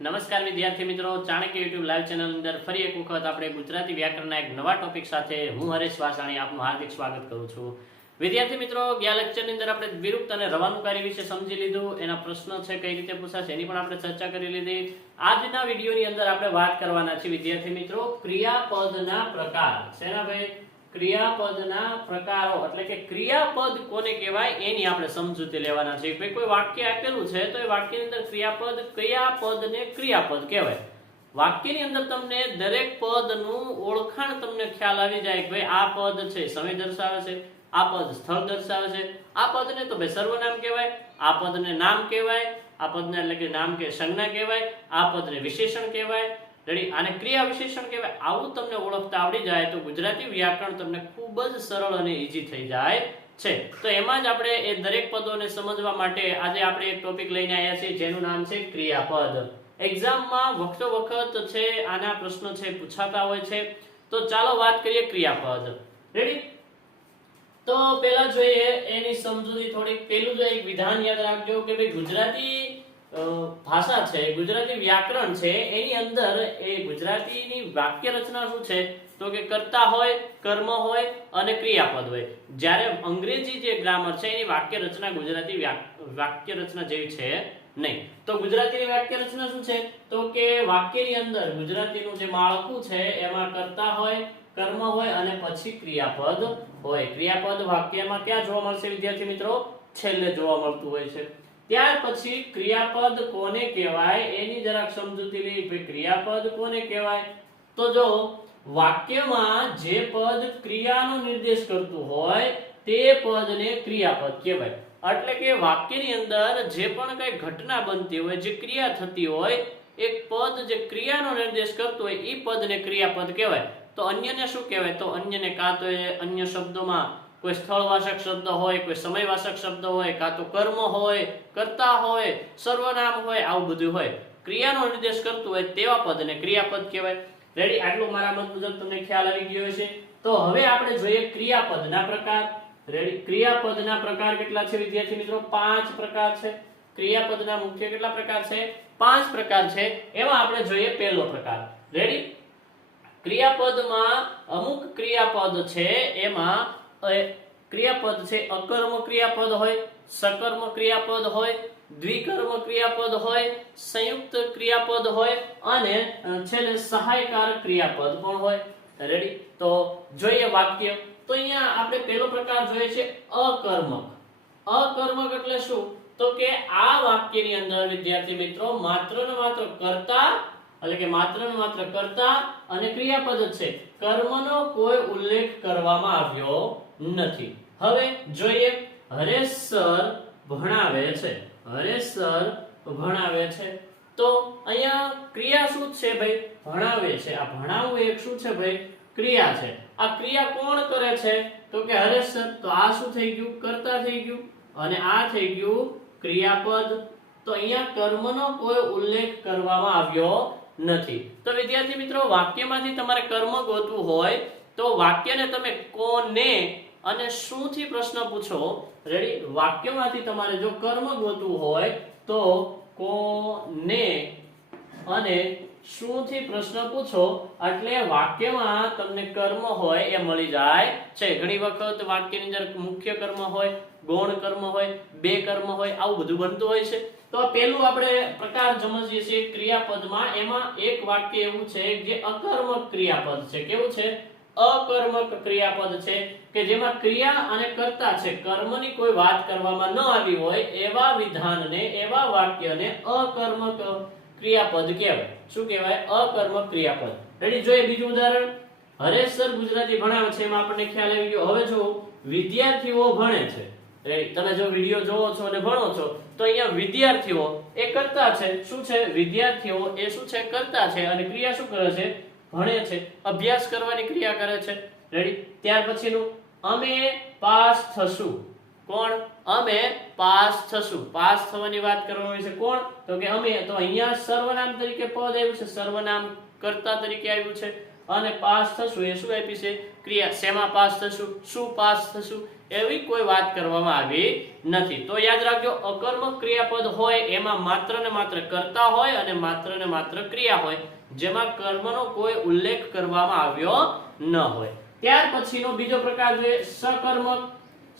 નમસ્કાર વિદ્યાર્થી મિત્રો, ચાણક્ય યુટ્યુબ લાઈવ ચેનલ અંદર ફરી એક વખત આપણે ગુજરાતી વ્યાકરણના એક નવા ટોપિક સાથે હું હરેશ વાસાણી આપનું હાર્દિક સ્વાગત કરું છું. વિદ્યાર્થી મિત્રો, ગયા લેક્ચરની અંદર આપણે વિરુક્ત અને રવાનુકારી વિશે સમજી લીધું. એના પ્રશ્નો છે કઈ રીતે પૂછાશે એની પણ આપણે ચર્ચા કરી લીધી. આજના વિડીયોની અંદર આપણે વાત કરવાના છીએ વિદ્યાર્થી મિત્રો ક્રિયાપદના પ્રકાર. શેના ભાઈ? ક્રિયાપદના પ્રકારો, એટલે કે ક્રિયાપદ કોને કહેવાય એની આપણે સમજૂતી લેવાના છે. ભાઈ કોઈ વાક્ય આપેલું છે તો એ વાક્યની અંદર ક્રિયાપદ કયા પદને ક્રિયાપદ કહેવાય. વાક્યની અંદર તમને દરેક પદનું ઓળખાણ તમને ખ્યાલ આવી જાય કે ભાઈ આ પદ છે સમય દર્શાવે છે, આ પદ સ્થળ દર્શાવે છે, આ પદને તો ભાઈ સર્વનામ કહેવાય, આ પદને નામ કહેવાય, આ પદને એટલે કે નામ કે સંજ્ઞા કહેવાય, આ પદને વિશેષણ કહેવાય. રેડી? આને ક્રિયા વિશેષણ કહેવાય. આવું તમને ઓળખતા આવડી જાય તો ગુજરાતી વ્યાકરણ તમને ખૂબ જ સરળ અને ઈઝી થઈ જાય છે. તો એમાં જ આપણે એ દરેક પદોને સમજવા માટે આજે આપણે એક ટોપિક લઈને આવ્યા છીએ જેનું નામ છે ક્રિયાપદ. એક્ઝામમાં વખતો વખત છે આના પ્રશ્નો છે પૂછાતા હોય છે. તો ચાલો વાત કરીએ ક્રિયાપદ. રેડી? તો પહેલા જોઈએ એની સમજૂતી થોડીક. પહેલું જો એક વિધાન યાદ રાખજો કે ભાઈ ગુજરાતી ભાષા છે, ગુજરાતી વ્યાકરણ છે, એની અંદર એ ગુજરાતીની વાક્ય રચના શું છે તો કે કર્તા હોય, કર્મ હોય અને ક્રિયાપદ હોય. જ્યારે અંગ્રેજી જે ગ્રામર છે એની વાક્ય રચના ગુજરાતી વાક્ય રચના જેવી છે નહીં. તો ગુજરાતીની વાક્ય રચના શું છે તો કે વાક્યની અંદર ગુજરાતીનું જે માળખું છે એમાં કર્તા હોય, કર્મ હોય અને પછી ક્રિયાપદ હોય. ક્રિયાપદ વાક્યમાં ક્યાં જોવા મળશે વિદ્યાર્થી મિત્રો? છેલ્લે જોવા મળતું હોય છે. ત્યાર પછી ક્રિયાપદ કોને કહેવાય એની જરાક સમજૂતી લઈ. ભાઈ ક્રિયાપદ કોને કહેવાય? તો જો વાક્યમાં જે પદ ક્રિયાનો નિર્દેશ કરતું હોય તે પદને ક્રિયાપદ કહેવાય. એટલે કે વાક્યની અંદર જે પણ કઈ ઘટના બનતી હોય, જે ક્રિયા થતી હોય, એક પદ જે ક્રિયાનો નિર્દેશ કરતું હોય એ પદને ક્રિયાપદ કહેવાય. તો અન્યને શું કહેવાય? તો અન્યને કાં તો અન્ય શબ્દોમાં કોઈ સ્થળવાચક શબ્દ હોય, કોઈ સમયવાચક શબ્દ હોય, કાં તો કર્મ હોય, કર્તા હોય, સર્વનામ હોય, આવું બધું હોય. ક્રિયાનો નિર્દેશ કરતું હોય તેવા પદને ક્રિયાપદ કહેવાય. રેડી? આટલું મારા મત મુજબ તમને ખ્યાલ આવી ગયો છે. તો હવે આપણે જોઈએ ક્રિયાપદના પ્રકાર. રેડી? ક્રિયાપદના પ્રકાર કેટલા છે વિદ્યાર્થી મિત્રો? 5 પ્રકાર છે. ક્રિયાપદના મુખ્ય કેટલા પ્રકાર છે? 5 પ્રકાર છે. એમાં આપણે જોઈએ પહેલો પ્રકાર. રેડી? ક્રિયાપદમાં અમુક ક્રિયાપદ છે એમાં ક્રિયાપદ છે અકર્મ ક્રિયાપદ હોય, સકર્મ ક્રિયાપદ હોય, દ્વિકર્મ ક્રિયાપદ હોય, સંયુક્ત ક્રિયાપદ હોય અને છેલ્લે સહાયકારક ક્રિયાપદ પણ હોય. રેડી? તો જોઈએ વાક્ય. તો અહીંયા આપણે પહેલો પ્રકાર જોઈએ છે અકર્મક. અકર્મક એટલે શું? તો કે આ વાક્યની અંદર વિદ્યાર્થી મિત્રો માત્ર ને માત્ર કર્તા, એટલે કે માત્ર ને માત્ર કર્તા અને ક્રિયાપદ જ છે. કર્મનો કોઈ ઉલ્લેખ કરવામાં આવ્યો નથી. હવે જોઈએ હરેશ સર ભણાવે છે. હરેશ સર ભણાવે છે. તો અહીંયા ક્રિયા શું છે ભાઈ? ભણાવે છે. આ ભણાવવું એક શું છે ભાઈ? ક્રિયા છે. આ ક્રિયા કોણ કરે છે? તો કે હરેશ સર. તો આ શું થઈ ગયું? કર્તા થઈ ગયું અને આ થઈ ગયું ક્રિયાપદ. તો અહીંયા કર્મનો કોઈ ઉલ્લેખ કરવામાં આવ્યો નથી. તો વિદ્યાર્થી મિત્રો વાક્યમાંથી તમારે કર્મ ગોતવું હોય તો વાક્યને તમે કોને અને શું થી પ્રશ્ન પૂછો. રેડી? વાક્યમાંથી તમારે જો કર્મ ગોતવું હોય તો કોને અને શું થી પ્રશ્ન પૂછો એટલે વાક્યમાં તમને કર્મ હોય એ મળી જાય છે. ઘણી વખત વાક્યની અંદર મુખ્ય કર્મ હોય, ગૌણ કર્મ હોય, બે કર્મ હોય, આવું બધું બનતું હોય છે. તો પહેલું આપણે પ્રકાર સમજીએ છીએ ક્રિયાપદમાં. એમાં એક વાક્ય એવું છે જે અકર્મક ક્રિયાપદ છે. કેવું છે? અકર્મક ક્રિયાપદ છે કે જેમાં ક્રિયા અને કર્તા છે, કર્મની કોઈ વાત કરવામાં ન આવી હોય એવા વિધાનને, એવા વાક્યને અકર્મક ક્રિયાપદ કહેવાય. શું કહેવાય? અકર્મક ક્રિયાપદ. રેડી? જોઈએ બીજું ઉદાહરણ. હરેશ સર ગુજરાતી ભણાવે છે. એમાં આપણને ખ્યાલ આવી ગયો. હવે જો વિદ્યાર્થીઓ ભણે છે. રેડી? તમે જો વિડિયો જોવો છો અને ભણો છો તો અહીંયા વિદ્યાર્થીઓ એ કર્તા છે. શું છે? વિદ્યાર્થીઓ એ શું છે? કર્તા છે અને ક્રિયા શું કરે છે? ભણે છે. અભ્યાસ કરવાની ક્રિયા કરે છે. રેડી? ત્યાર પછીનું અમે પાસ થશું. કોણ? અમે પાસ થશું. પાસ થવાની વાત કરવાની છે. કોણ? તો કે અમે. તો અહીંયા સર્વનામ તરીકે પદ આવ્યું છે, સર્વનામ કર્તા તરીકે આવ્યું છે અને પાસ થશું એ શું આપી છે? ક્રિયા શેમાં પાસ થશું, શું પાસ થશું, એવી કોઈ વાત કરવામાં આવી નથી. તો યાદ રાખજો, અકર્મક ક્રિયાપદ હોય એમાં માત્ર ને માત્ર કર્તા હોય અને માત્ર ને માત્ર ક્રિયા હોય, જેમાં કર્મનો કોઈ ઉલ્લેખ કરવામાં આવ્યો ન હોય. ત્યાર પછીનો બીજો પ્રકાર છે સકર્મક.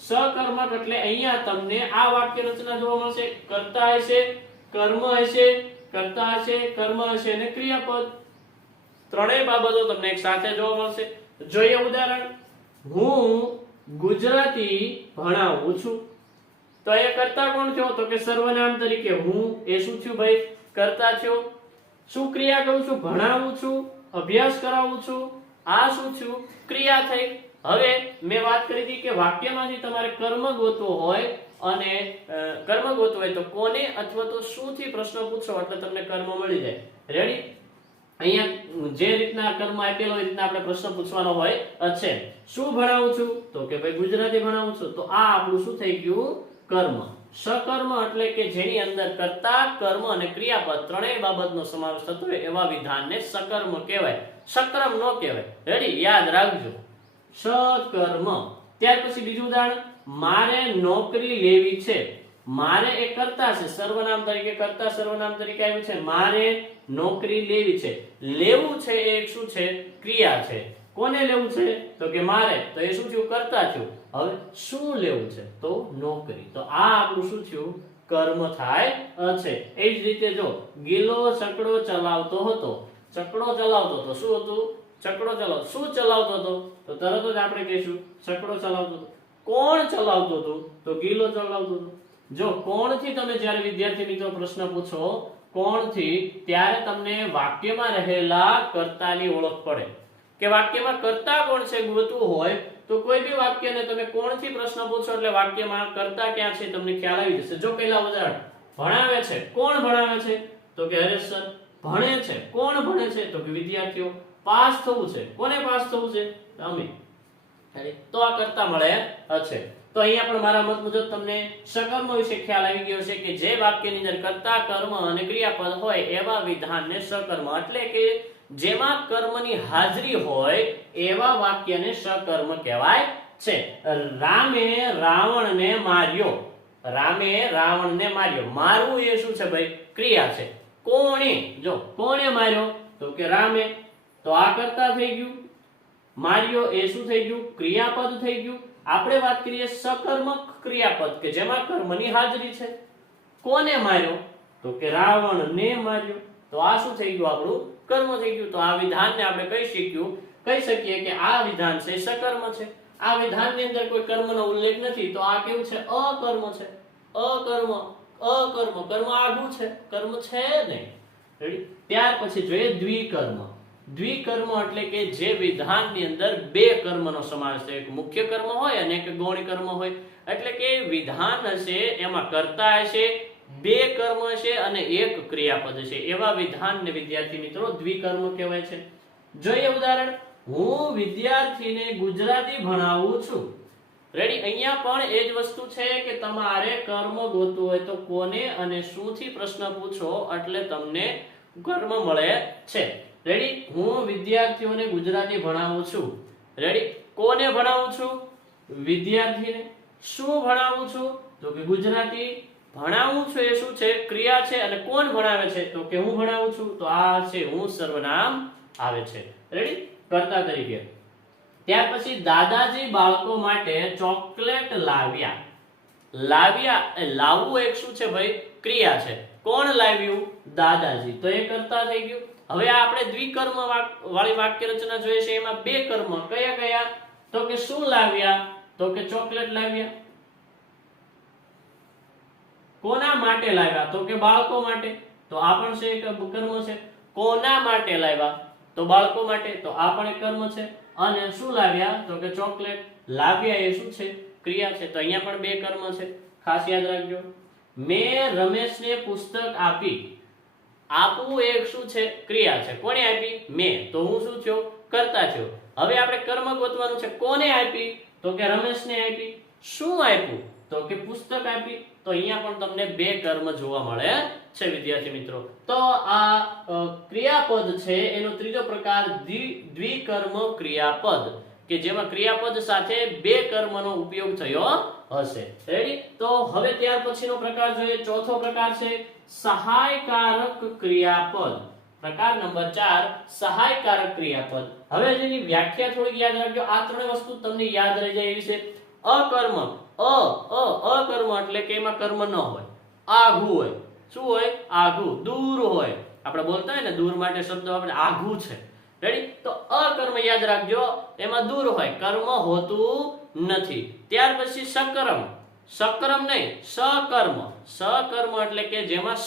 સકર્મક એટલે અહીંયા તમને આ વાક્ય રચના જોવા મળશે. કર્તા હશે, કર્મ હશે, કર્તા હશે, કર્મ હશે અને ક્રિયાપદ, ત્રણેય બાબતો તમને એક સાથે જોવા મળશે. જોઈએ ઉદાહરણ. હું ગુજરાતી ભણાવું છું. તો એ કર્તા કોણ થયો? તો કે સર્વનામ તરીકે હું, એ શું થયું ભાઈ? કર્તા થયો. શું ક્રિયા કરું છું? ભણાવું છું, અભ્યાસ કરાવું છું. આ શું થયું? ક્રિયા થઈ. હવે મેં વાત કરી હતી કે વાક્યમાંથી તમારે કર્મ ગોતવો હોય અને કર્મ ગોતવો હોય તો કોને અથવા તો શું થી પ્રશ્ન પૂછો એટલે તમને કર્મ મળી જાય. રેડી? અહીંયા જે રીતના કર્મ આપેલો એ રીતના આપણે પ્રશ્ન પૂછવાનો હોય છે. શું ભણાવું છું? તો કે ભાઈ ગુજરાતી ભણાવું છું. તો આ આપણું શું થઈ ગયું? કર્મ. સકર્મ એટલે કે જેની અંદર કર્તા, કર્મ અને ક્રિયાપદ ત્રણેય બાબતનો સમાવેશ થતો હોય એવા વિધાનને સકર્મ કહેવાય, સક્રમ ન કહેવાય. રેડી? યાદ રાખજો, સકર્મ. ત્યાર પછી બીજું ઉદાહરણ. મારે નોકરી લેવી છે. મારે એ કર્તા છે, સર્વનામ તરીકે, કર્તા સર્વનામ તરીકે આવ્યું છે. મારે નોકરી લેવી છે. લેવું છે એ શું છે? ક્રિયા છે. કોને લેવું છે? તો કે મારે. તો એ શું થયું? કર્તા થયું. હવે શું લેવું છે? તો નોકરી. તો આ આપણું શું થયું? કર્મ થાય છે. એ જ રીતે જો ગિલો છકડો ચલાવતો હતો. છકડો ચલાવતો હતો. શું હતું? છકડો ચલાવતો. શું ચલાવતો હતો? તો તરત જ આપણે કહીશું છકડો ચલાવતો હતો. કોણ ચલાવતો હતો? તો ગિલો ચલાવતો હતો. જો કોણ થી તમે જ્યારે વિદ્યાર્થી મિત્રો પ્રશ્ન પૂછો કોણ થી, ત્યારે તમને વાક્યમાં રહેલા કર્તાની ઓળખ પડે કે વાક્યમાં કર્તા કોણ છે ગોતવું હોય તો કોઈ બી વાક્યને તમે કોણ થી પ્રશ્ન પૂછો એટલે વાક્યમાં કર્તા ક્યાં છે તમને ખ્યાલ આવી જશે. જો પહેલા ઉદાહરણ. ભણાવે છે. કોણ ભણાવે છે? તો કે હરેશ સર. ભણે છે. કોણ ભણે છે? તો કે વિદ્યાર્થીઓ. પાસ થવું છે. કોને પાસ થવું છે? અમે. તો આ કર્તા મળે છે. તો અહીંયા પણ મારા મત મુજબ તમને સકર્મ વિશે ખ્યાલ આવી ગયો છે કે જે વાક્યની અંદર કર્તા, કર્મ અને ક્રિયાપદ હોય એવા વિધાનને સકર્મ એટલે કે જેમાં કર્મની હાજરી હોય એવા વાક્યને સકર્મ કહેવાય છે. રામે રાવણને માર્યો. રામે રાવણને માર્યો. મારવું એ શું છે ભાઈ? ક્રિયા છે. કોણે? જો કોણે માર્યો? તો કે રામે. તો આ કર્તા થઈ ગયું. માર્યો એ શું થઈ ગયું? ક્રિયાપદ થઈ ગયું. આપણે વાત કરીએ સકર્મક ક્રિયાપદ કે જેમાં કર્મની હાજરી છે. કોને માર્યો? તો કે રાવણને માર્યો. તો આ શું થઈ ગયું? આપણું કર્મ થઈ ગયું. તો આ વિધાનને આપણે કહી શકીએ કે આ વિધાન છે સકર્મ છે. આ વિધાનની અંદર કોઈ કર્મનો ઉલ્લેખ નથી તો આ કેવું છે? અકર્મ છે. અકર્મ. અકર્મ. કર્મ આઘું છે, કર્મ છે નહીં. રેડી? ત્યાર પછી જોઈએ દ્વિકર્મ. દ્વિકર્મ એટલે કે જે વિધાનની અંદર બે કર્મનો સમાવેશ થાય. એક મુખ્ય કર્મ હોય અને એક ગૌણ કર્મ હોય. એટલે કે વિધાન હશે એમાં કર્તા હશે, બે કર્મ હશે અને એક ક્રિયાપદ હશે. એવા વિધાનને વિદ્યાર્થી મિત્રો દ્વિકર્મ કહેવાય છે. જોઈએ ઉદાહરણ. હું વિદ્યાર્થીને ગુજરાતી ભણાવું છું. રેડી? અહીંયા પણ એ જ વસ્તુ છે કે તમારે કર્મ ગોતવું હોય તો કોને અને શું થી પ્રશ્ન પૂછો એટલે તમને કર્મ મળે છે. રેડી? હું વિદ્યાર્થીઓને ગુજરાતી ભણાવું છું. રેડી? કોને ભણાવું છું? વિદ્યાર્થીને. શું ભણાવું છું? તો કે ગુજરાતી. ભણાવું છું એ શું છે? ક્રિયા છે. અને કોણ ભણાવે છે? તો કે હું ભણાવું છું. તો આ છે હું સર્વનામ આવે છે. રેડી? કર્તા તરીકે. ત્યાર પછી દાદાજી બાળકો માટે ચોકલેટ લાવ્યા. લાવ્યા એ લાવવું એક શું છે ભાઈ? ક્રિયા છે. કોણ લાવ્યું? દાદાજી. તો એ કર્તા થઈ ગયું. હવે આપણે દ્વિકર્મ વાળી વાક્ય રચના જોઈએ છે. એમાં બે કર્મ કયા કયા? તો કે શું લાવ્યા? તો કે ચોકલેટ લાવ્યા. કોના માટે લાવ્યા? તો કે બાળકો માટે. તો આ પણ છે એક કર્મ છે. કોના માટે લાવ્યા? તો બાળકો માટે. તો આ પણ એક કર્મ છે. અને શું લાવ્યા? તો કે ચોકલેટ. લાવ્યા એ શું છે? ક્રિયા છે. તો અહીંયા પણ બે કર્મ છે. ખાસ યાદ રાખજો. મેં રમેશને પુસ્તક આપી. આપવું એક શું છે? ક્રિયા છે. કોને આપી? મેં. તો હું શું થયો? કર્તા થયો. હવે આપણે કર્મ ગોતવાનું છે. કોને આપી? તો કે રમેશને આપી. શું આપ્યું? તો કે પુસ્તક આપી. તો અહીંયા પણ તમને બે કર્મ જોવા મળે છે વિદ્યાર્થી મિત્રો. તો આ ક્રિયાપદ છે એનો ત્રીજો પ્રકાર દ્વિકર્મ ક્રિયાપદ. કે જેમાં ક્રિયાપદ સાથે બે કર્મનો ઉપયોગ થયો હશે. રેડી? તો હવે ત્યાર પછીનો પ્રકાર જોઈએ. ચોથો પ્રકાર છે સહાયકારક ક્રિયાપદ. પ્રકાર નંબર 4 સહાયકારક ક્રિયાપદ. હવે જેની વ્યાખ્યા થોડી યાદ રાખજો. આ ત્રણેય વસ્તુ તમને યાદ રહી જાય એવી છે. અકર્મક, અકર્મ એટલે કે એમાં કર્મ ન હોય, આઘું હોય. શું હોય? આઘું. દૂર હોય. આપણે બોલતા હોય ને દૂર માટે શબ્દ આપણે આઘું છે. રેડી? તો અકર્મ યાદ રાખજો, એમાં દૂર હોય, કર્મ હોતું નથી. ત્યાર પછી સકર્મ, સકર્મ નહીં, સકર્મ. સકર્મ એટલે કે જેમાં સ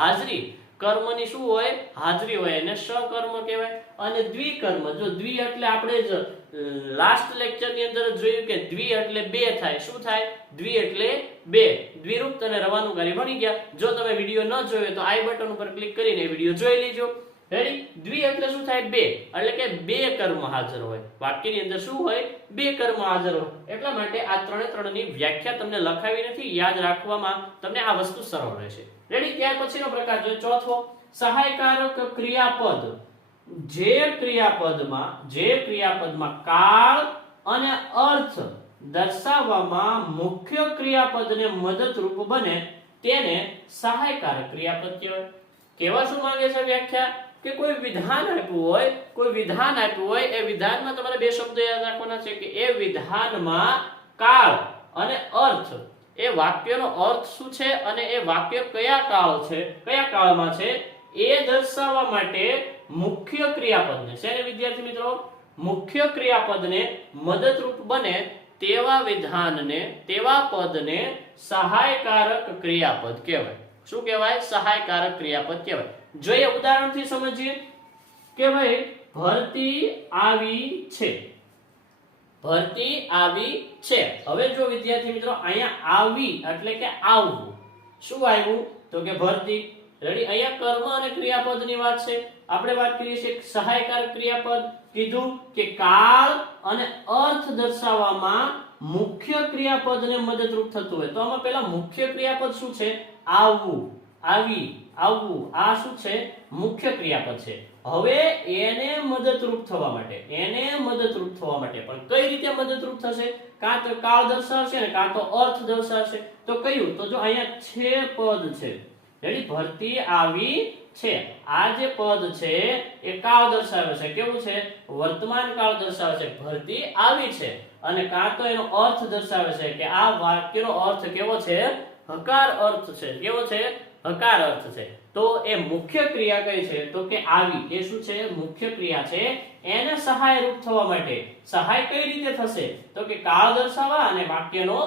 હાજરી, કર્મની શું હોય? હાજરી હોય, એને સકર્મ કહેવાય. અને દ્વિકર્મ. જો દ્વિ એટલે આપણે જ લાસ્ટ લેક્ચર ની અંદર જોયું કે દ્વિ એટલે બે થાય. શું થાય? દ્વિ એટલે બે. દ્વિરૂપ અને રવાનુકારી ભણી ગયા. જો તમે વિડિયો ન જોયો તો આઈ બટન ઉપર ક્લિક કરીને વિડિયો જોઈ લેજો. રેડી? દ્વિ એટલે શું થાય? બે. એટલે કે બે કર્મ હાજર હોય. વાક્યની અંદર શું હોય? બે કર્મ હાજર હોય. એટલા માટે આ ત્રણની વ્યાખ્યા તમને લખાવી નથી, યાદ રાખવામાં તમને આ વસ્તુ સરળ રહેશે. રેડી? ત્યાર પછીનો પ્રકાર જોઈએ ચોથો સહાયકારક ક્રિયાપદ. જે ક્રિયાપદમાં કાળ અને અર્થ દર્શાવવામાં મુખ્ય ક્રિયાપદને મદદરૂપ બને તેને સહાયકારક ક્રિયાપદ કહેવાય. કેવા શું માંગે છે વ્યાખ્યા? કે કોઈ વિધાન આપ્યું હોય, એ વિધાનમાં તમારે બે શબ્દો યાદ રાખવાના છે કે એ વિધાનમાં કાળ અને અર્થ, એ વાક્યનો અર્થ શું છે અને એ વાક્ય કયા કાળમાં છે એ દર્શાવવા માટે મુખ્ય ક્રિયાપદને, શેને વિદ્યાર્થી મિત્રો? મુખ્ય ક્રિયાપદને મદદરૂપ બને તેવા વિધાનને, તેવા પદને સહાયકારક ક્રિયાપદ કહેવાય. શું કહેવાય? સહાયકારક ક્રિયાપદ કહેવાય. જોઈએ ઉદાહરણથી સમજીએ કે ભાઈ ભરતી આવી છે. ભરતી આવી છે. હવે જો વિદ્યાર્થી મિત્રો અહીંયા આવી એટલે કે આવવું. શું આવ્યું? તો કે ભરતી. રેડી? અહીંયા કર્મ અને ક્રિયાપદની વાત છે. આપણે વાત કરીએ છીએ સહાયકારક ક્રિયાપદ. કીધું કે કાળ અને અર્થ દર્શાવવામાં મુખ્ય ક્રિયાપદને મદદરૂપ થતું હોય. તો આમાં પહેલા મુખ્ય ક્રિયાપદ શું છે? આવવું, આવી, આવવું. આ શું છે? મુખ્ય ક્રિયાપદ છે. હવે એને મદદરૂપ થવા માટે પણ કઈ રીતે મદદરૂપ થશે? કાં તો કાળ દર્શાવશે ને કાં તો અર્થ દર્શાવશે. તો કયું? તો જો અહીંયા છે પદ છે. રેડી? ભરતી આવી છે. આ જે પદ છે એ કાળ દર્શાવે છે. કેવું છે? વર્તમાન કાળ દર્શાવે છે. ભરતી આવી છે. અને કાં તો એનો અર્થ દર્શાવે છે કે આ વાક્યનો અર્થ કેવો છે? હકાર અર્થ છે. કેવો છે? હકાર અર્થ છે. તો એ મુખ્ય ક્રિયા કઈ છે? તો કે આવી. એ શું છે? મુખ્ય ક્રિયા છે. એને સહાયરૂપ થવા માટે સહાય કઈ રીતે થશે? તો કે કાળ દર્શાવવા અને વાક્યનો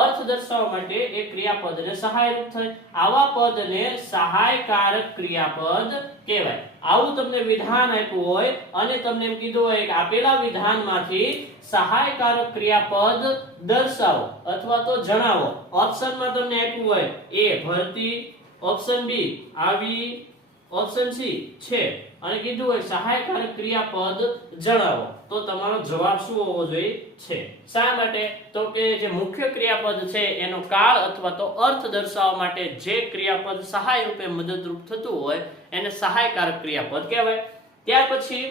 અર્થ દર્શાવવા માટે એ ક્રિયાપદને સહાયરૂપ થાય. આવા પદને સહાયકારક ક્રિયાપદ કહેવાય. આવું તમને વિધાન આપ્યું હોય અને તમને એમ કીધું હોય કે આપેલા વિધાનમાંથી સહાયકારક ક્રિયાપદ દર્શાવો અથવા તો જણાવો. ઓપ્શનમાં તમને આપ્યું હોય એ ભરતી, ઓપ્શન બી આવી, ઓપ્શન સી છે અને કીધું હોય સહાયકારક ક્રિયાપદ જણાવો. તો તમારો જવાબ શું હોવો જોઈએ? છે. શા માટે? તો કે જે મુખ્ય ક્રિયાપદ છે એનો કાળ અથવા તો અર્થ દર્શાવવા માટે જે ક્રિયાપદ સહાય રૂપે મદદરૂપ થતું હોય એને સહાયકારક ક્રિયાપદ કહેવાય. ત્યાર પછી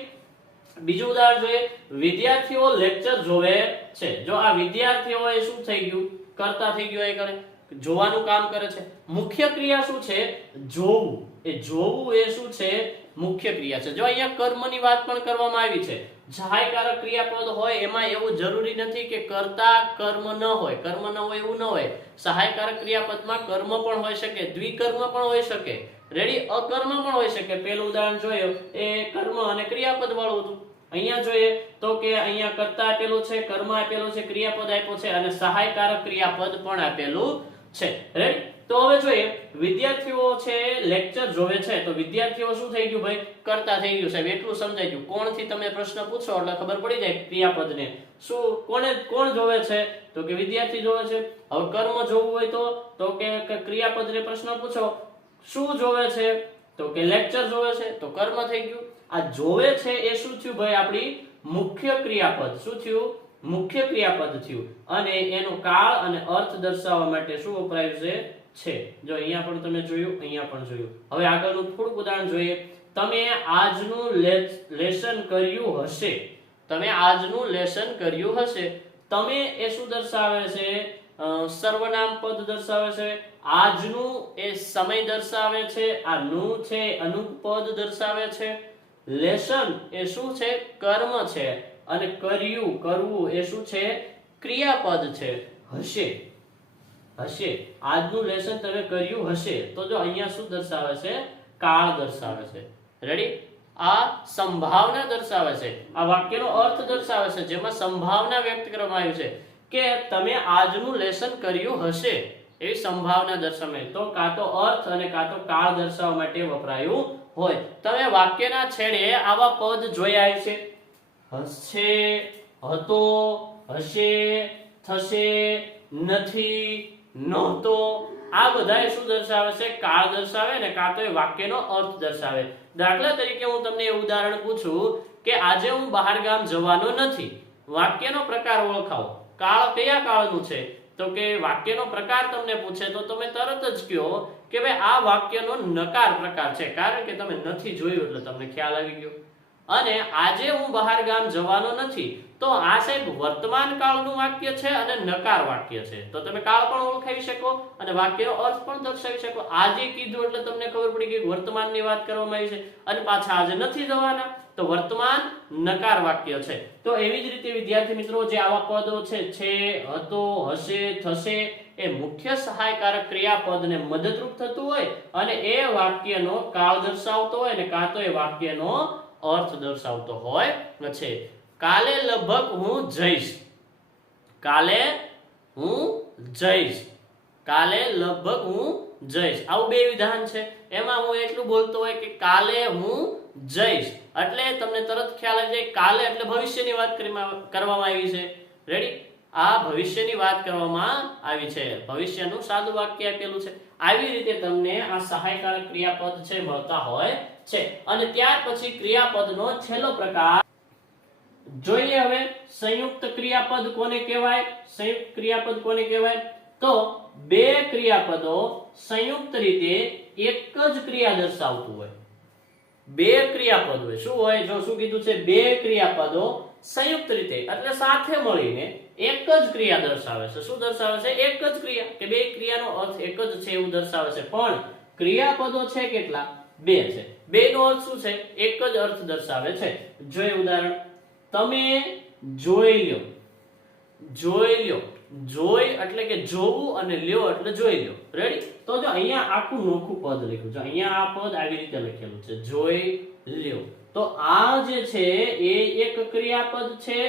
બીજું ઉદાહરણ જોઈએ. વિદ્યાર્થીઓ લેક્ચર જોવે છે. જો આ વિદ્યાર્થીઓ એ શું થઈ ગયું? કરતા થઈ ગયું. એ કરે, જોવાનું કામ કરે છે. મુખ્ય ક્રિયા શું છે? જોવું. એ જોવું એ શું છે? મુખ્ય ક્રિયા છે. જો અહીંયા કર્મની વાત પણ કરવામાં આવી છે. સહાયકારક ક્રિયાપદ હોય એમાં એવું જરૂરી નથી કે કર્તા કર્મ ન હોય. કર્મ ન હોય એવું ન હોય. સહાયકારક ક્રિયાપદમાં કર્મ પણ હોઈ શકે, દ્વિકર્મ પણ હોઈ શકે. રેડી? અકર્મ પણ હોઈ શકે. પેલું ઉદાહરણ જોયું એ કર્મ અને ક્રિયાપદ વાળું હતું. અહીંયા જોઈએ તો કે અહીંયા કર્તા આપેલું છે, કર્મ આપેલું છે, ક્રિયાપદ આપ્યું છે અને સહાયકારક ક્રિયાપદ પણ આપેલું છે. રેડી? તો હવે જોઈએ વિદ્યાર્થીઓ છે લેક્ચર જોવે છે. તો વિદ્યાર્થીઓ શું થઈ ગયું ભાઈ? કરતા થઈ ગયું સાહેબ. એટલું સમજાઈ ગયું. કોણથી તમે પ્રશ્ન પૂછો એટલે ખબર પડી જાય ક્રિયાપદને. શું કોણ જોવે છે? તો કે વિદ્યાર્થી જોવે છે. હવે કર્મ જોવું હોય તો કે ક્રિયાપદને પ્રશ્ન પૂછો શું જોવે છે? તો કે લેક્ચર જોવે છે. તો કર્મ થઈ ગયું. આ જોવે છે એ શું થયું ભાઈ? આપણી મુખ્ય ક્રિયાપદ. શું થયું? મુખ્ય ક્રિયાપદ થયું. અને એનો કાળ અને અર્થ દર્શાવવા માટે શું વપરાયું છે? જો અહીંયા પણ તમે જોયું, અહીંયા પણ જોયું. હવે આગળનું થોડુંક ઉદાહરણ જોઈએ. તમે આજનું લેસન કર્યું હશે. તમે આજનું લેસન કર્યું હશે. તમે એ શું દર્શાવે છે? સર્વનામ પદ દર્શાવે છે. આજનું એ સમય દર્શાવે છે. આ નું છે અનુપદ દર્શાવે છે. લેસન એ શું છે? કર્મ છે. અને કર્યું કરવું એ શું છે? ક્રિયાપદ છે. હશે હશે આજનું લેસન તમે કર્યું હશે. તો જો અહીંયા શું દર્શાવે છે? કાળ દર્શાવે છે. રેડી? આ સંભાવના દર્શાવે છે. આ વાક્યનો અર્થ દર્શાવે છે, જેમાં સંભાવના વ્યક્ત કરવામાં આવી છે કે તમે આજનું લેસન કર્યું હશે, એવી સંભાવના દર્શાવે. તો કાં તો અર્થ અને કાં તો કાળ દર્શાવવા માટે વપરાયું હોય. તમે વાક્યના છેડે આવા પદ જોયા છે? હશે, હતો, હશે, થશે, નથી, નહોતો. આ બધા શું દર્શાવે છે? કાળ દર્શાવે ને કાં તો એ વાક્યનો અર્થ દર્શાવે. દાખલા તરીકે હું તમને એવું ઉદાહરણ પૂછું કે આજે હું બહાર ગામ જવાનો નથી. વાક્યનો પ્રકાર ઓળખાવો. કાળ કયા કાળનું છે? તો કે વાક્યનો પ્રકાર તમને પૂછે તો તમે તરત જ કહો કે ભાઈ આ વાક્યનો નકાર પ્રકાર છે, કારણ કે તમે નથી જોયું એટલે તમને ખ્યાલ આવી ગયો. અને આજે હું બહાર ગામ જવાનો નથી, તો આ સાહેબ વર્તમાન કાળનું વાક્ય છે અને નકાર વાક્ય છે. તો તમે કાળ પણ ઓળખાવી શકો અને વાક્યનો અર્થ પણ દર્શાવી શકો. આજે કીધું એટલે તમને ખબર પડી કે વર્તમાનની વાત કરવામાં આવી છે, અને પાછા આજે નથી જવાના, તો વર્તમાન નકાર વાક્ય છે. તો એવી જ રીતે વિદ્યાર્થી મિત્રો, જે આવા પદો છે, હતો, હશે, થશે, એ મુખ્ય સહાયકારક ક્રિયાપદને મદદરૂપ થતું હોય અને એ વાક્યનો કાળ દર્શાવતો હોય ને કાં તો એ વાક્યનો અર્થ દર્શાવતો હોય છે. કાલે લગભગ હું જઈશ. કાલે હું જઈશ. કાલે લગભગ હું જઈશ. આવું બે વિધાન છે. એમાં હું એટલું બોલતો હોય કે કાલે હું જઈશ, એટલે તમને તરત ખ્યાલ આવી જાય કાલે એટલે ભવિષ્યની વાત કરવામાં આવી છે. રેડી? આ ભવિષ્યની વાત કરવામાં આવી છે. ભવિષ્યનું સાદું વાક્ય આપેલું છે. આવી રીતે તમને આ સહાયકારક ક્રિયાપદ છે મળતા હોય છે. અને ત્યાર પછી ક્રિયાપદનો છેલ્લો પ્રકાર જોઈએ. હવે સંયુક્ત ક્રિયાપદ કોને કહેવાય? સંયુક્ત ક્રિયાપદ કોને કહેવાય? તો બે ક્રિયાપદો સંયુક્ત રીતે એક જ ક્રિયા દર્શાવતું હોય. બે ક્રિયાપદ હોય. શું હોય? જો શું કીધું છે? બે ક્રિયાપદો સંયુક્ત રીતે એટલે સાથે મળીને એક જ ક્રિયા દર્શાવે છે. શું દર્શાવે છે? એક જ ક્રિયા, કે બે ક્રિયાનો અર્થ એક જ છે એવું દર્શાવે છે. પણ ક્રિયાપદો છે કેટલા? બે છે. બે નો અર્થ શું છે? એક જ અર્થ દર્શાવે છે. જોઈએ ઉદાહરણ. તમે જોઈ લ્યો. જોઈ લ્યો. જોઈ એટલે કે જોવું અને લ્યો એટલે જોઈ લ્યો. રેડી? તો જો અહીંયા આખું નોખું પદ લખ્યું છે. અહીંયા આ પદ આવી રીતે લખેલું છે, જોઈ લ્યો. તો આ જે છે એ એક ક્રિયાપદ છે.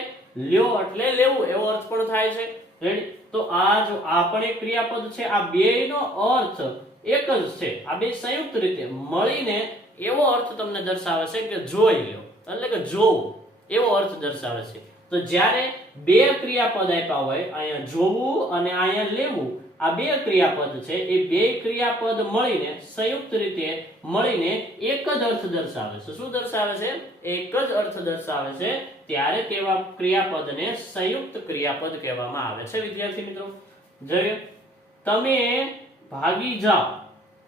લ્યો એટલે લેવું એવો અર્થ પણ થાય છે. રેડી? તો આ જો આ પણ એક ક્રિયાપદ છે. આ બેયનો અર્થ એક જ છે. આ બે સંયુક્ત રીતે મળીને એવો અર્થ તમને દર્શાવે છે કે જોઈ લ્યો એટલે કે જોવું એવો અર્થ દર્શાવે છે. તો જ્યારે બે ક્રિયાપદ આપ્યા હોય, અહીંયા જોવું અને અહીંયા લેવું, આ બે ક્રિયાપદ છે, એ બે ક્રિયાપદ મળીને સંયુક્ત રીતે મળીને એક જ અર્થ દર્શાવે છે. શું દર્શાવે છે? એક જ અર્થ દર્શાવે છે. ત્યારે તેવા ક્રિયાપદને સંયુક્ત ક્રિયાપદ કહેવામાં આવે છે. વિદ્યાર્થી મિત્રો જોઈએ. તમે ભાગી જાઓ.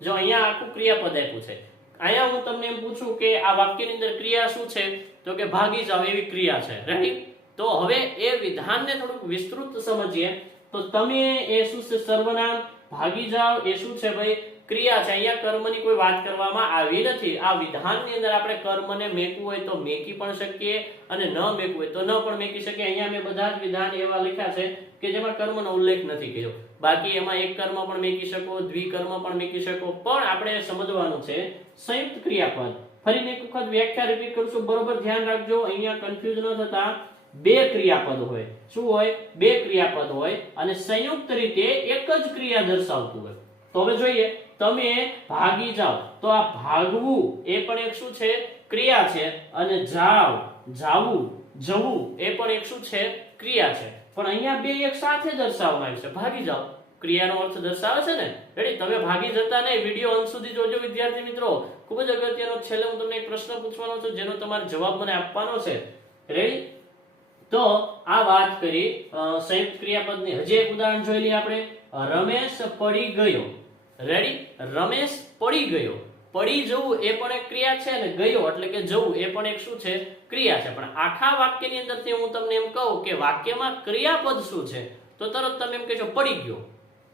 જો અહીંયા આખું ક્રિયાપદ આપ્યું છે. અહીંયા હું તમને એમ પૂછું કે આ વાક્યની અંદર ક્રિયા શું છે? તો કે ભાગી જાઓ એવી ક્રિયા છે. રેડી? તો હવે એ વિધાનને થોડુંક વિસ્તૃત સમજીએ. તો તમે એ શું છે? સર્વનામ. ભાગી જાઓ એ શું છે ભાઈ? ક્રિયા છે. અહીંયા કર્મની કોઈ વાત કરવામાં આવી નથી. આ વિધાનની અંદર આપણે કર્મને મેકવું હોય તો મેકી પણ શકીએ અને ન મેકવું હોય તો ન પણ મેકી શકીએ. અહીંયા મેં બધા જ વિધાન એવા લખ્યા છે કે જેમાં કર્મનો ઉલ્લેખ નથી કર્યો. બાકી એમાં એક કર્મ પણ મેકી શકો, દ્વિકર્મ પણ મેકી શકો. પણ આપણે સમજવાનું છે સંયુક્ત ક્રિયાપદ. ફરીને એક વખત વ્યાખ્યા રિપીટ કરશું, બરોબર ધ્યાન રાખજો. અહીંયા કન્ફ્યુઝ ન થતા. બે ક્રિયાપદ હોય. શું હોય? બે ક્રિયાપદ હોય અને સંયુક્ત રીતે એક જ ક્રિયા દર્શાવતું હોય. તો હવે જોઈએ. તમે ભાગી જાઓ. તો આ ભાગવું એ પણ એક શું છે? ક્રિયા છે. અને જાઓ, જાવું, જવું એ પણ એક શું છે? ક્રિયા છે. પણ અહીંયા બે એક સાથે દર્શાવવામાં આવ્યું છે. ભાગી જાઓ ક્રિયાનો અર્થ દર્શાવે છે ને. રેડી? તમે ભાગી જતા નહીં. વિડિયો અંત સુધી જોજો વિદ્યાર્થી મિત્રો. ખૂબ જ અગત્યનો. છેલ્લે હું તમને એક પ્રશ્ન પૂછવાનો છું જેનો તમારે જવાબ મને આપવાનો છે. રેડી? તો આ વાત કરી સંયુક્ત ક્રિયાપદની. હજી એક ઉદાહરણ જોઈ લઈએ આપણે. રમેશ પડી ગયો. રેડી? રમેશ પડી ગયો. પડી જવું એ પણ એક ક્રિયા છે અને ગયો એટલે કે જવું એ પણ એક શું છે ક્રિયા છે. પણ આખા વાક્યની અંદરથી હું તમને એમ કહું કે વાક્યમાં ક્રિયાપદ શું છે તો તરત તમે એમ કહેશો પડી ગયો.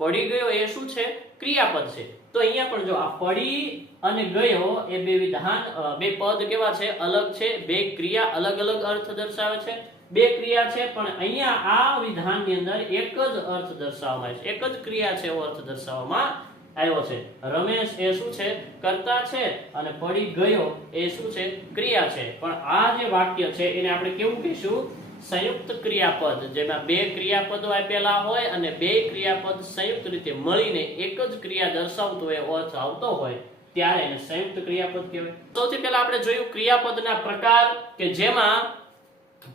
પડી ગયો એ શું છે ક્રિયાપદ છે. તો અહીંયા પણ જો આ પડી અને ગયો એ બે વિધાન બે પદ કેવા છે અલગ છે. બે ક્રિયા અલગ અલગ અર્થ દર્શાવે છે. બે ક્રિયા છે પણ અહીંયા આ વિધાનની અંદર એક જ અર્થ દર્શાવવામાં આવે છે. એક જ ક્રિયા છે એવો અર્થ દર્શાવવામાં આવ્યો છે. રમેશ એ શું છે કર્તા છે અને પડી ગયો એ શું છે ક્રિયા છે. પણ આ જે વાક્ય છે એને આપણે કેવું કહીશું સંયુક્ત ક્રિયાપદ, જેમાં બે ક્રિયાપદો આપેલા હોય અને બે ક્રિયાપદ સંયુક્ત રીતે મળીને એક જ ક્રિયા દર્શાવતો હોય અર્થ આવતો હોય ત્યારે એને સંયુક્ત ક્રિયાપદ કહેવાય. સૌથી પહેલા આપણે જોયું ક્રિયાપદના પ્રકાર કે જેમાં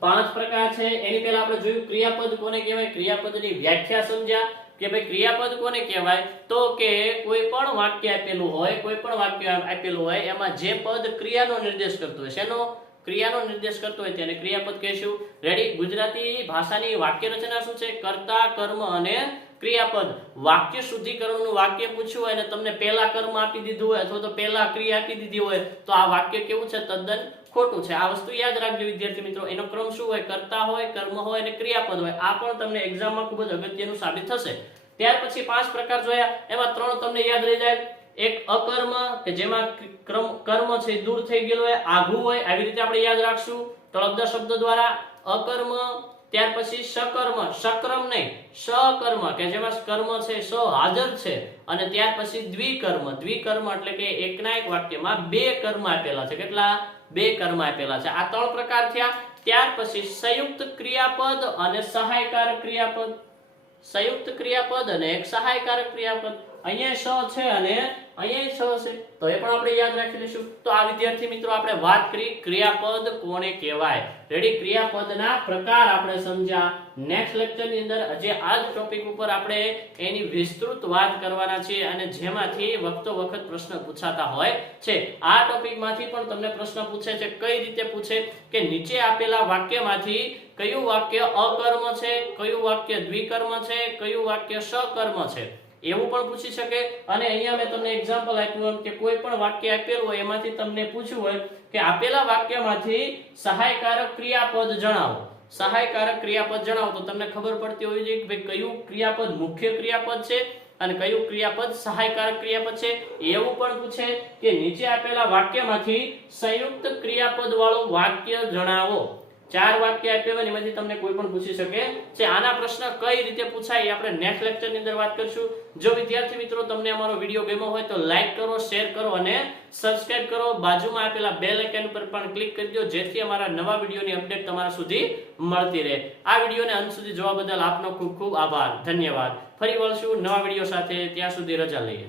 5 પ્રકાર છે. એની પહેલા આપણે જોયું ક્રિયાપદ કોને કહેવાય. ક્રિયાપદની વ્યાખ્યા સમજ્યા કે ભાઈ ક્રિયાપદ કોને કહેવાય તો કે કોઈ પણ વાક્ય આપેલું હોય, કોઈ પણ વાક્ય આપેલું હોય એમાં જે પદ ક્રિયાનો નિર્દેશ કરતો હોય, શેનો ક્રિયાનો નિર્દેશ કરતો હોય તેને ક્રિયાપદ કહીશું. રેડી. ગુજરાતી ભાષાની વાક્ય રચના શું છે કર્તા, કર્મ અને ક્રિયાપદ. વાક્ય શુદ્ધિકરણનું વાક્ય પૂછ્યું હોય અને તમને પહેલા કર્મ આપી દીધું હોય અથવા તો પહેલા ક્રિયા આપી દીધી હોય તો આ વાક્ય કેવું છે તદ્દન ખોટું છે. આ વસ્તુ યાદ રાખજો વિદ્યાર્થી મિત્રો. એનો ક્રમ શું હોય કર્તા હોય, કર્મ હોય અને ક્રિયાપદ હોય. આ પણ તમને એક્ઝામમાં ખૂબ જ અગત્યનું સાબિત થશે. ત્યાર પછી 5 પ્રકાર જોયા, એમાં 3 તમને યાદ રહી જાય. એક અકર્મ કે જેમાં કર્મ છે દૂર થઈ ગયેલો હોય, આઘું હોય, આવી રીતે આપણે યાદ રાખશું તળપદા શબ્દ દ્વારા. અકર્મ. ત્યાર પછી સકર્મ, સક્રમ નહીં સકર્મ કે જેમાં કર્મ છે સ હાજર છે. અને ત્યાર પછી દ્વિકર્મ. દ્વિકર્મ એટલે કે એકના એક વાક્યમાં બે કર્મ આપેલા છે. કેટલા? બે કર્મ આપેલા છે. આ 3 પ્રકાર થયા. ત્યાર પછી સંયુક્ત ક્રિયાપદ અને સહાયકારક ક્રિયાપદ. સંયુક્ત ક્રિયાપદ અને એક સહાયકારક ક્રિયાપદ. અહીંયા સ છે અને અહીંયા સ છે તો એ પણ આપણે યાદ રાખી લઈશું. તો આ વિદ્યાર્થી મિત્રો આપણે વાત કરી ક્રિયાપદ કોને કહેવાય. રેડી. ક્રિયાપદના પ્રકાર આપણે સમજ્યા. નેક્સ્ટ લેક્ચરની અંદર હજી આ જ ટોપિક ઉપર આપણે એની વિસ્તૃત વાત કરવાના છીએ અને જેમાંથી વખતો વખત પ્રશ્ન પૂછાતા હોય છે. આ ટોપિકમાંથી પણ તમને પ્રશ્ન પૂછે છે. કઈ રીતે પૂછે કે નીચે આપેલા વાક્યમાંથી કયું વાક્ય અકર્મ છે, કયું વાક્ય દ્વિકર્મ છે, કયું વાક્ય સકર્મ છે એવું પણ પૂછી શકે. અને અહીંયા મેં તમને એક્ઝામ્પલ આપ્યું કે કોઈ પણ વાક્ય આપેલું હોય એમાંથી તમને પૂછ્યું હોય કે આપેલા વાક્યમાંથી સહાયકારક ક્રિયાપદ જણાવો. સહાયકારક ક્રિયાપદ જણાવો તો તમને ખબર પડતી હોવી જોઈએ કે ભાઈ કયું ક્રિયાપદ મુખ્ય ક્રિયાપદ છે અને કયું ક્રિયાપદ સહાયકારક ક્રિયાપદ છે. એવું પણ પૂછે કે નીચે આપેલા વાક્યમાંથી સંયુક્ત ક્રિયાપદ વાળું વાક્ય જણાવો. 4 વાક્ય આપ્યા હોય એમાંથી તમને કોઈ પણ પૂછી શકે છે. આના પ્રશ્ન કઈ રીતે પૂછાય એ આપણે નેક્સ્ટ લેક્ચરની અંદર વાત કરીશું. જો વિદ્યાર્થી મિત્રો તમને અમારો વિડિયો ગમ્યો હોય તો લાઈક કરો, શેર કરો અને સબસ્ક્રાઇબ કરો. બાજુમાં આપેલા બેલ આઇકન પર પણ ક્લિક કરી દો જેથી અમારા નવા વિડિયોની અપડેટ તમારા સુધી મળતી રહે. આ વિડિયોને અંત સુધી જોવા બદલ આપનો ખૂબ ખૂબ આભાર. ધન્યવાદ. ફરી મળશું નવા વિડિયો સાથે. ત્યાં સુધી રજા લઈએ.